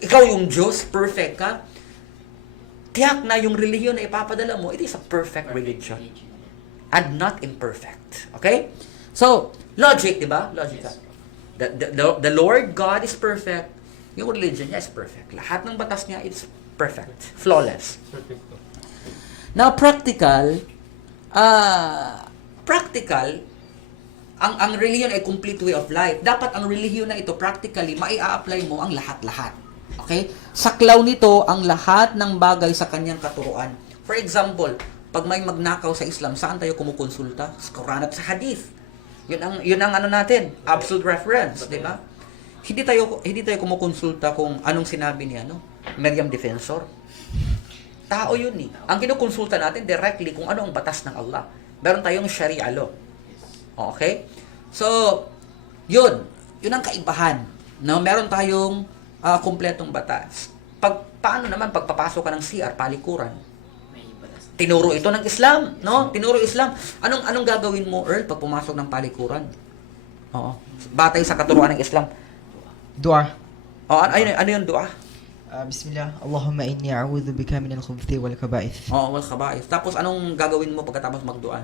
Ikaw yung Diyos, perfect ka. Tiyak na yung relihiyon na ipapadala mo, it is a perfect religion. And not imperfect. Okay? So, logic, di ba? Logical. The Lord God is perfect. Yung religion niya is perfect. Lahat ng batas niya is perfect. Flawless. Now, practical, ang relihiyon ay complete way of life. Dapat ang relihiyon na ito, practically, mai-apply mo ang lahat-lahat. Okay? Saklaw nito ang lahat ng bagay sa kanyang katuruan. For example, pag may magnakaw sa Islam, saan tayo kumukonsulta? Sa Quran at sa Hadith. Yun ang ano natin, absolute reference, di ba? Hindi tayo kumukonsulta kung anong sinabi niya, no? Meriam Defensor. Tao yun eh. Ang kinukonsulta natin directly kung ano ang batas ng Allah. Meron tayong Sharia law. Okay? So, yun ang kaibahan. No? Meron tayong kumpletong batas. Paano naman pagpapasok ka ng CR, palikuran? Tinuro ito ng Islam, no? Tinuro Islam. Anong gagawin mo, Earl, pag pumasok ng palikuran? Oo. Batay sa katuruan ng Islam. Dua. Ano yung dua? Bismillah. Allahumma inni a'udhu bika minal khubuthi wal kaba'ith. Wal khaba'ith. Tapos anong gagawin mo pagkatapos magdua?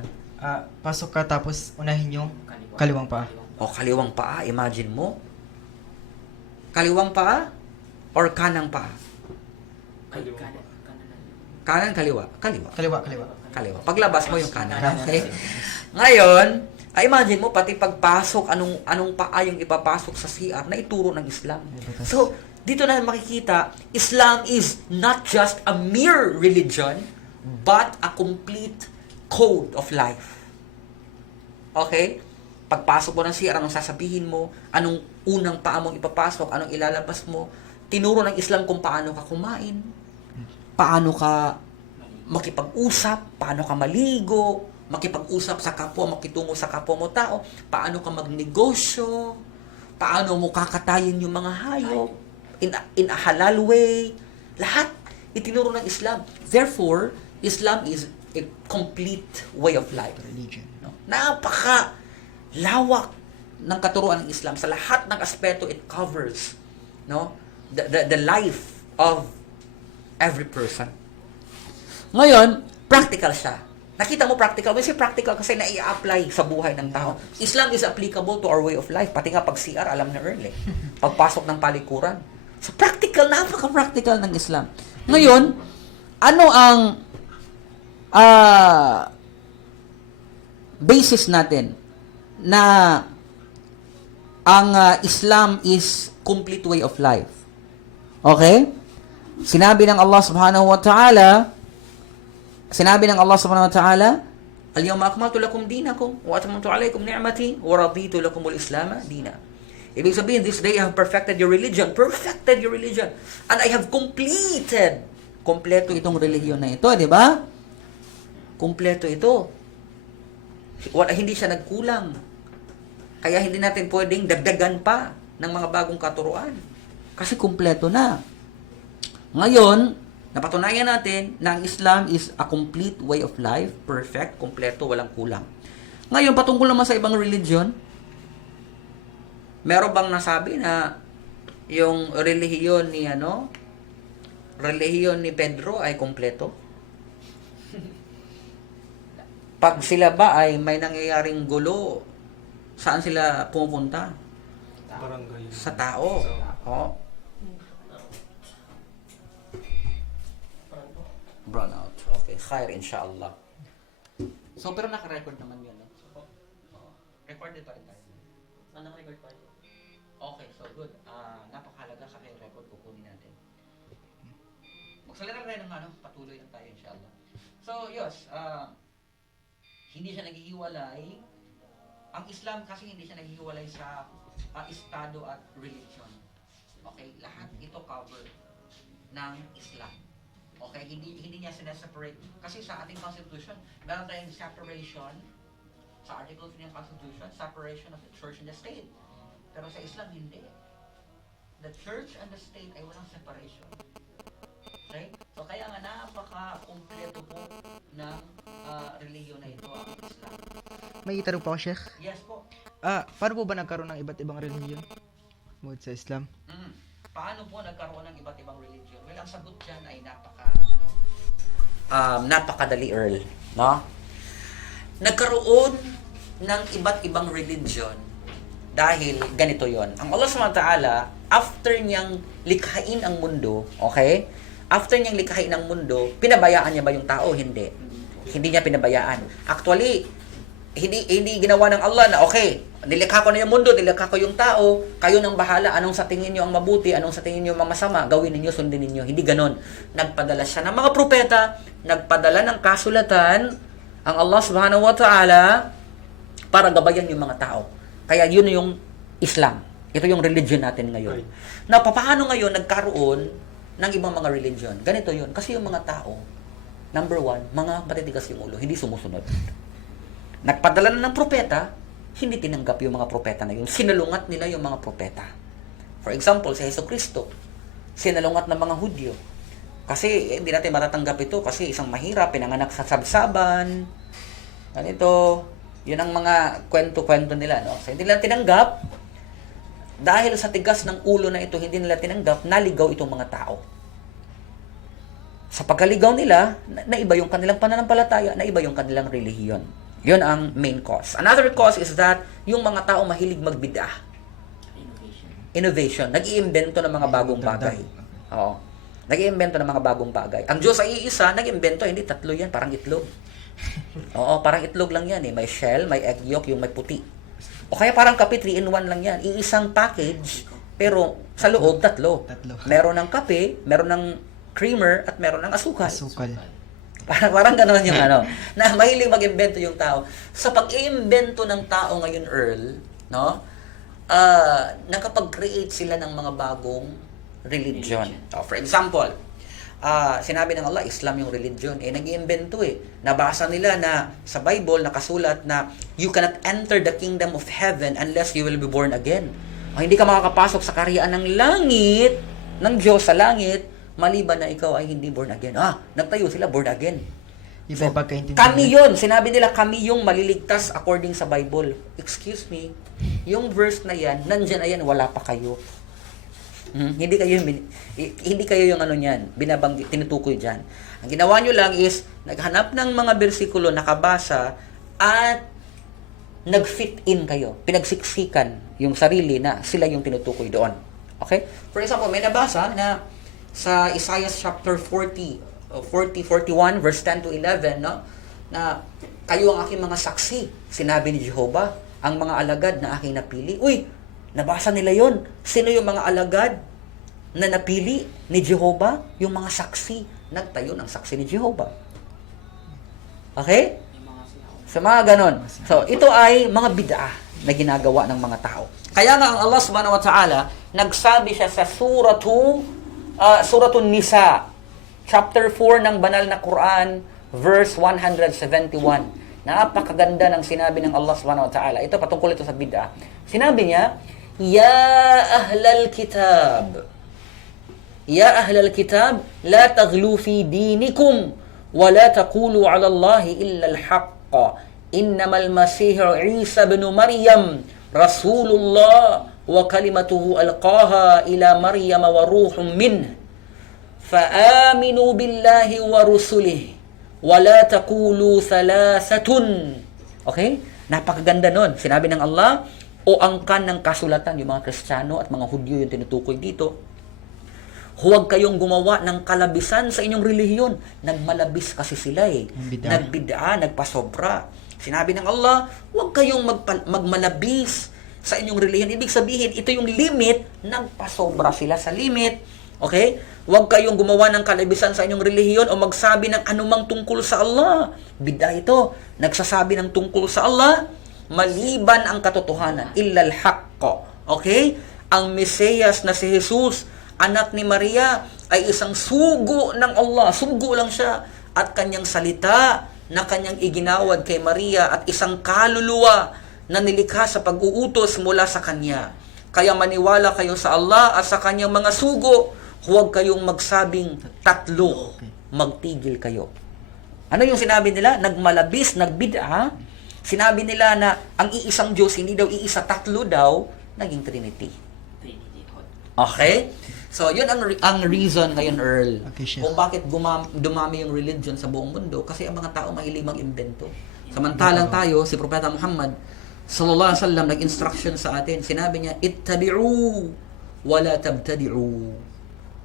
Pasok ka tapos unahin yung kaliwang paa. Kaliwang paa. Imagine mo. Kaliwang paa or kanang paa? Kanan, kaliwa. Kaliwa. Paglabas mo yung kanan. Okay? Ngayon, imagine mo, pati pagpasok, anong paa yung ipapasok sa CR na ituro ng Islam. So, dito na makikita, Islam is not just a mere religion, but a complete code of life. Okay? Pagpasok mo ng CR, anong sasabihin mo, anong unang paa mong ipapasok, anong ilalabas mo, tinuro ng Islam kung paano ka kumain, paano ka makipag-usap, paano ka maligo, makipag-usap sa kapwa, makitungo sa kapwa mo tao, paano ka magnegosyo, paano mo kakatayin yung mga hayop, in a halal way, lahat itinuro ng Islam. Therefore, Islam is a complete way of life. Religion. No? Napaka-lawak ng katuruan ng Islam. Sa lahat ng aspeto, it covers the life of every person. Ngayon, practical siya. Nakita mo practical. When say practical kasi nai-apply sa buhay ng tao. Islam is applicable to our way of life. Pati nga pag CR, alam na early. Pagpasok ng palikuran. So practical, napaka-practical ng Islam. Ngayon, ano ang basis natin na ang Islam is complete way of life? Okay? Sinabi ng Allah subhanahu wa ta'ala, Al-yawma akmaltu lakum dinakum wa atmamtu alaykum ni'mati wa raditu lakum al-Islam dina. Ibig sabihin, this day I have perfected your religion. And I have completed. Kompleto itong relihiyon na ito, di ba? Kompleto ito. Hindi siya nagkulang. Kaya hindi natin pwedeng dagdagan pa ng mga bagong katuruan. Kasi kumpleto na. Ngayon, napatunayan natin na ang Islam is a complete way of life, perfect, kumpleto, walang kulang. Ngayon, patungkol naman sa ibang religion, meron bang nasabi na yung relihiyon ni Pedro ay kumpleto? Pag sila ba ay may nangyayaring gulo, saan sila pumupunta? Barangay. Sa tao. Oh. Burnout. Okay, khair inshallah. So, pero naka-record naman yun. No? Recorded pa rin tayo. Naka-record pa rin. Okay, so good. Napakahalaga sa record kukunin natin. Magsalita rin ng patuloy lang tayo inshallah. So, yes, hindi siya naghihiwalay. Ang Islam kasi hindi siya naghihiwalay sa estado at religion. Okay, lahat ito cover ng Islam. Okay, hindi niya sinaseparate. Kasi sa ating constitution, meron tayong separation sa Article 3 ng Constitution, separation of the church and the state. Pero sa Islam, hindi. The church and the state ay walang separation. Okay? So, kaya nga napaka-kumpleto po ng religion na ito, ang Islam. May itanong po ako, Sheikh. Yes po. Paano po ba nagkaroon ng iba't ibang relihiyon? Bukod sa Islam. Paano po nagkaroon ng iba't ibang religion? Well, ang sagot dyan ay napakadali, Earl. No? Nagkaroon ng iba't ibang religion dahil ganito yon. Ang Allah SWT, after niyang likhain ang mundo, okay? After niyang likhain ang mundo, pinabayaan niya ba yung tao? Hindi. Hindi niya pinabayaan. Actually, hindi ginawa ng Allah na, okay, nilikha ko na yung mundo, nilikha ko yung tao, kayo nang bahala, anong sa tingin niyo ang mabuti, anong sa tingin niyo ang masama, gawin ninyo, sundin ninyo. Hindi ganon. Nagpadala siya ng mga propeta, nagpadala ng kasulatan, ang Allah subhanahu wa ta'ala, para gabayan yung mga tao. Kaya yun yung Islam. Ito yung religion natin ngayon. Na paano ngayon nagkaroon ng ibang mga religion? Ganito yun. Kasi yung mga tao, number one, mga matitigas yung ulo, hindi sumusunod. Nagpadala na ng propeta, hindi tinanggap yung mga propeta na yun. Sinalungat nila yung mga propeta. For example, si Jesucristo, sinalungat ng mga Hudyo. Kasi hindi natin matatanggap ito kasi isang mahirap, pinanganak sa sabsaban, ganito, yun ang mga kwento-kwento nila. No? So, hindi nila tinanggap, dahil sa tigas ng ulo na ito, hindi nila tinanggap, naligaw itong mga tao. Sa pagkaligaw nila, naiba yung kanilang pananampalataya, naiba yung kanilang relihiyon. Yun ang main cause. Another cause is that yung mga tao mahilig magbida. Innovation. Nag-iimbento ng mga bagong bagay. Oo. Nag-iimbento ng mga bagong bagay. Ang Diyos ay iisa, nag-iimbento, hindi tatlo yan, parang itlog. Oo, parang itlog lang yan eh. May shell, may egg yolk, yung may puti. O kaya parang kape, 3-in-1 lang yan. Iisang package, pero sa loob, tatlo. Meron ng kape, meron ng creamer, at meron ng asukal. Parang gano'n yung na mahilig mag-imbento yung tao. Sa pag-iimbento ng tao ngayon, Earl, no? Nakapag-create sila ng mga bagong religion. For example, sinabi ng Allah, Islam yung religion. Nag-iimbento Nabasa nila na sa Bible, nakasulat na you cannot enter the kingdom of heaven unless you will be born again. Hindi ka makakapasok sa karyaan ng langit, ng Diyos sa langit, maliban na ikaw ay hindi born again. Nagtayo sila, born again. So, kami yun. Sinabi nila, kami yung maliligtas according sa Bible. Excuse me, yung verse na yan, nandyan na yan, wala pa kayo. Hindi kayo yung niyan, binabanggit, tinutukoy diyan. Ang ginawa nyo lang is naghanap ng mga bersikulo nakabasa at nag-fit in kayo. Pinagsiksikan yung sarili na sila yung tinutukoy doon. Okay? For example, may nabasa na sa Isaiah chapter 41 verse 10 to 11, no? Na kayo ang aking mga saksi, sinabi ni Jehovah, ang mga alagad na aking napili. Uy, nabasa nila yon. Sino yung mga alagad na napili ni Jehovah? Yung mga saksi. Nagtayo ng saksi ni Jehovah. Okay? Sa mga ganon. So, ito ay mga bid'ah na ginagawa ng mga tao. Kaya nga ang Allah subhanahu wa ta'ala, nagsabi siya sa Suratun Nisa, chapter 4 ng banal na Quran, verse 171. Napakaganda ng sinabi ng Allah subhanahu wa ta'ala. Ito, patungkol ito sa bid'ah. Sinabi niya, Ya ahlal kitab, Ya ahlal kitab, la taghlu fi dinikum wa la taqulu ala Allahi illa al-haqq. Innamal Masih Isa ibn Maryam Rasulullah wa kalimatuhu alqaha ila Maryam wa ruhum minh. Fa'aminu billahi wa rusulihi wa la taqulu thalathatun. Okay? Napakaganda nun. Sinabi ng Allah, o angkan ng kasulatan, yung mga Kristiyano at mga Hudyo yung tinutukoy dito, huwag kayong gumawa ng kalabisan sa inyong relihiyon. Nagmalabis kasi sila Nagbid'a, nagpasobra. Sinabi ng Allah, huwag kayong magmalabis sa inyong relihiyon. Ibig sabihin, ito yung limit, nagpasobra sila sa limit. Okay? Huwag kayong gumawa ng kalabisan sa inyong relihiyon o magsabi ng anumang tungkol sa Allah. Bid'a ito. Nagsasabi ng tungkol sa Allah, maliban ang katotohanan. Illal haqq. Okay? Ang Mesiyas na si Jesus, anak ni Maria, ay isang sugo ng Allah. Sugo lang siya. At kanyang salita na kanyang iginawad kay Maria at isang kaluluwa na nilikha sa pag-uutos mula sa kanya. Kaya maniwala kayo sa Allah at sa kanyang mga sugo. Huwag kayong magsabing tatlo. Magtigil kayo. Ano yung sinabi nila? Nagmalabis, nagbid'a. Sinabi nila na ang iisang Diyos, hindi daw iisa, tatlo daw, naging Trinity. Okay? So, yun ang reason ngayon, Earl, kung bakit dumami yung religion sa buong mundo. Kasi ang mga tao mahilig mag-invento. Samantalang tayo, si Propeta Muhammad, sallallahu alaihi wasallam, nag-instruction sa atin. Sinabi niya, ittabi'u, wala tabtadi'u.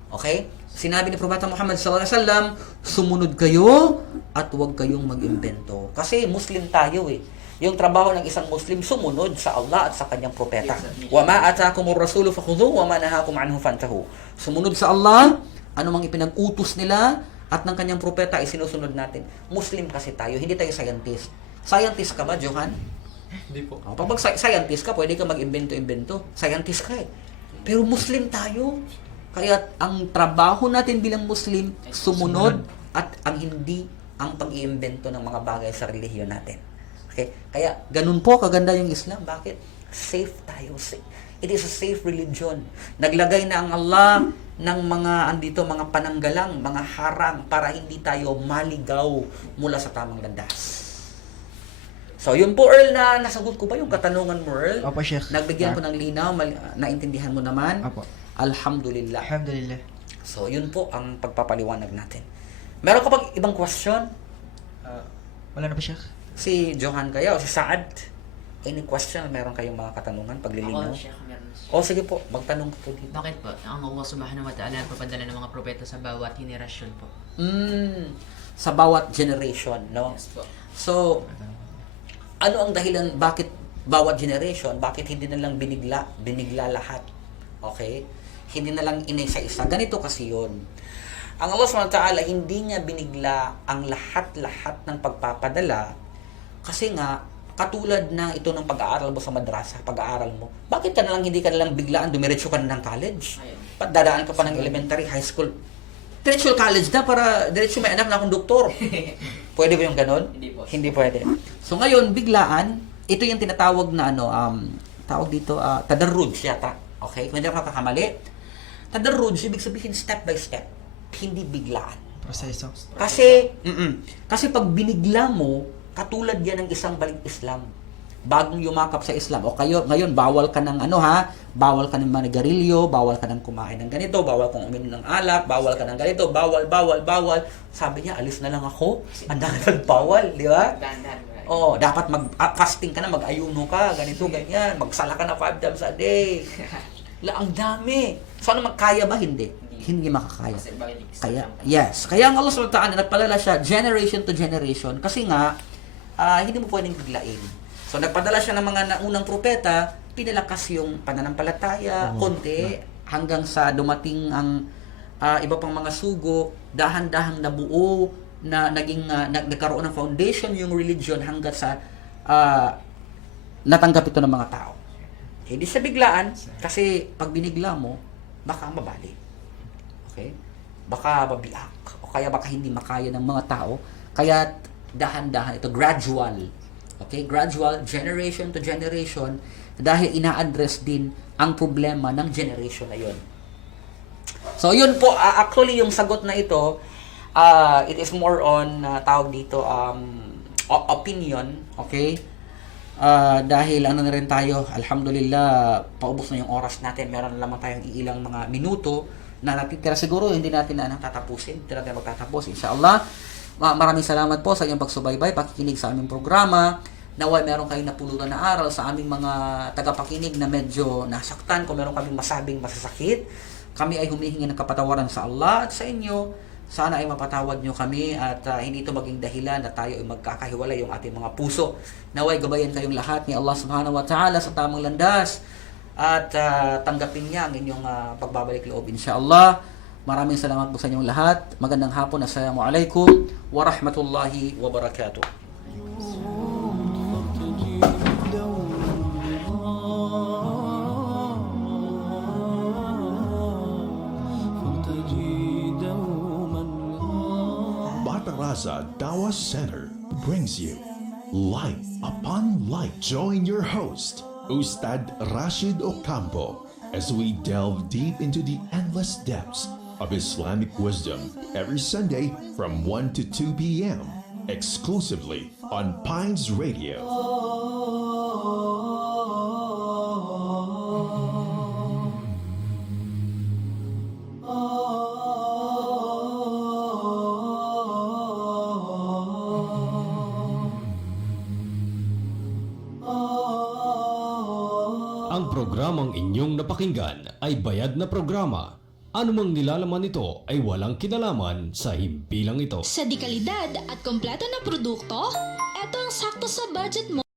Okay? Sinabi ni Propeta Muhammad sallallahu alaihi wasallam, sumunod kayo at huwag kayong mag-imbento. Kasi Muslim tayo Yung trabaho ng isang Muslim, sumunod sa Allah at sa kanyang propeta. Wa ma atakumur rasulu fakhudhu wa ma nahakum anhu fantahu. Sumunod sa Allah, anumang ipinag-utos nila at ng kanyang propeta ay sinusunod natin. Muslim kasi tayo, hindi tayo scientist. Scientist ka ba, Johan? Hindi po. Pag scientist ka, pwede ka mag-imbento-imbento. Scientist ka Pero Muslim tayo. Kaya ang trabaho natin bilang Muslim, sumunod at ang hindi ang pag-iimbento ng mga bagay sa relihiyon natin. Okay? Kaya ganun po kaganda yung Islam. Bakit? Safe tayo. It is a safe religion. Naglagay na ang Allah ng mga pananggalang, mga harang para hindi tayo maligaw mula sa tamang landas. So, yun po, Earl, na nasagot ko ba yung katanungan mo, Earl? Opo, Sheikh. Nagbigyan ko ng linaw, naintindihan mo naman? Opo. Alhamdulillah. Alhamdulillah. So, yun po ang pagpapaliwanag natin. Meron ka bang ibang question? Wala na pa, Sheikh? Si Johan kaya o si Saad? Any question? Meron kayong mga katanungan, paglilinaw? Ako, Sheikh, meron. O sige po, magtanong ka po dito. Bakit po? Ang Allah subhanahu wa ta'ala nagpapadala ng mga propeta sa bawat henerasyon po. Sa bawat generation, no? Yes po. So, ano ang dahilan bakit bawat generation, bakit hindi na lang binigla lahat? Okay? Hindi na lang inisa-isa. Ganito kasi yun. Ang Allah SWT, hindi niya binigla ang lahat-lahat ng pagpapadala kasi nga, katulad na ito ng pag-aaral mo sa madrasa, pag-aaral mo, bakit ka na lang hindi ka na lang biglaan, dumiretso ka na ng college? Dadaan ka pa ng elementary, high school. Diretso college na para diretso may anak na akong doktor. Pwede ba yung ganon? Hindi po. Hindi pwede. So ngayon, biglaan, ito yung tinatawag na tawag dito, tadarruj yata. Okay? Kung hindi ako kakamali, tadarruj, ibig sabihin step by step. Hindi biglaan. Proseso. Kasi pag binigla mo, katulad yan ng isang balik Islam. Bagong yumakap sa Islam. O kayo, ngayon, bawal ka ng bawal ka ng manigarilyo, bawal ka ng kumain ng ganito, bawal kang uminom ng alak, bawal ka ng ganito, bawal. Sabi niya, alis na lang ako. Ang dami nagbawal, di ba? Oo, dapat fasting ka na, mag-ayuno ka, ganito, ganyan. Magsala ka na 5 times a day. Ang dami. So, ano magkaya ba? Hindi makakaya. Kaya ang Allah SWT nagpalala siya generation to generation kasi nga hindi mo pwedeng biglain. So nagpadala siya ng mga naunang propeta, pinalakas yung pananampalataya konti hanggang sa dumating ang iba pang mga sugo, dahan-dahang nabuo na nagkaroon ng foundation yung religion hanggang sa natanggap ito ng mga tao. Hindi siya biglaan kasi pag binigla mo, baka mabali. Okay? Baka mabiyak o kaya baka hindi makaya ng mga tao. Kaya dahan-dahan ito, gradual. Okay? Gradual, generation to generation dahil ina-address din ang problema ng generation na yon. So yun po, actually yung sagot na ito, it is more on tawag dito opinion, okay? Dahil ano na rin tayo, alhamdulillah, paubos na yung oras natin. Meron na lamang tayong ilang mga minuto na natitira. Siguro hindi natin na tatapusin, hindi natin magtatapos, inshallah. Maraming salamat po sa inyong pagsubaybay, pakikinig sa aming programa. Naway meron kayong napulutan na aral sa aming mga tagapakinig na medyo nasaktan. Kung meron kaming masabing masasakit, kami ay humihingi ng kapatawaran sa Allah at sa inyo. Sana ay mapatawad nyo kami at hindi ito maging dahilan na tayo ay magkakahiwalay yung ating mga puso. Naway gabayan kayong lahat ni Allah subhanahu wa ta'ala sa tamang landas at tanggapin niya ang inyong pagbabalik loob, insyaAllah. Maraming salamat po sa inyong lahat. Magandang hapon. Assalamualaikum warahmatullahi wabarakatuh. Bataraza Dawa Center brings you Light Upon Light. Join your host, Ustad Rashid Ocampo, as we delve deep into the endless depths of Islamic wisdom every Sunday from 1 to 2 p.m. exclusively on Pines Radio. Ang programang inyong napakinggan ay bayad na programa. Anumang nilalaman nito ay walang kinalaman sa himpilang ito. Sa dekalidad at kompleto na produkto, eto ang sakto sa budget mo.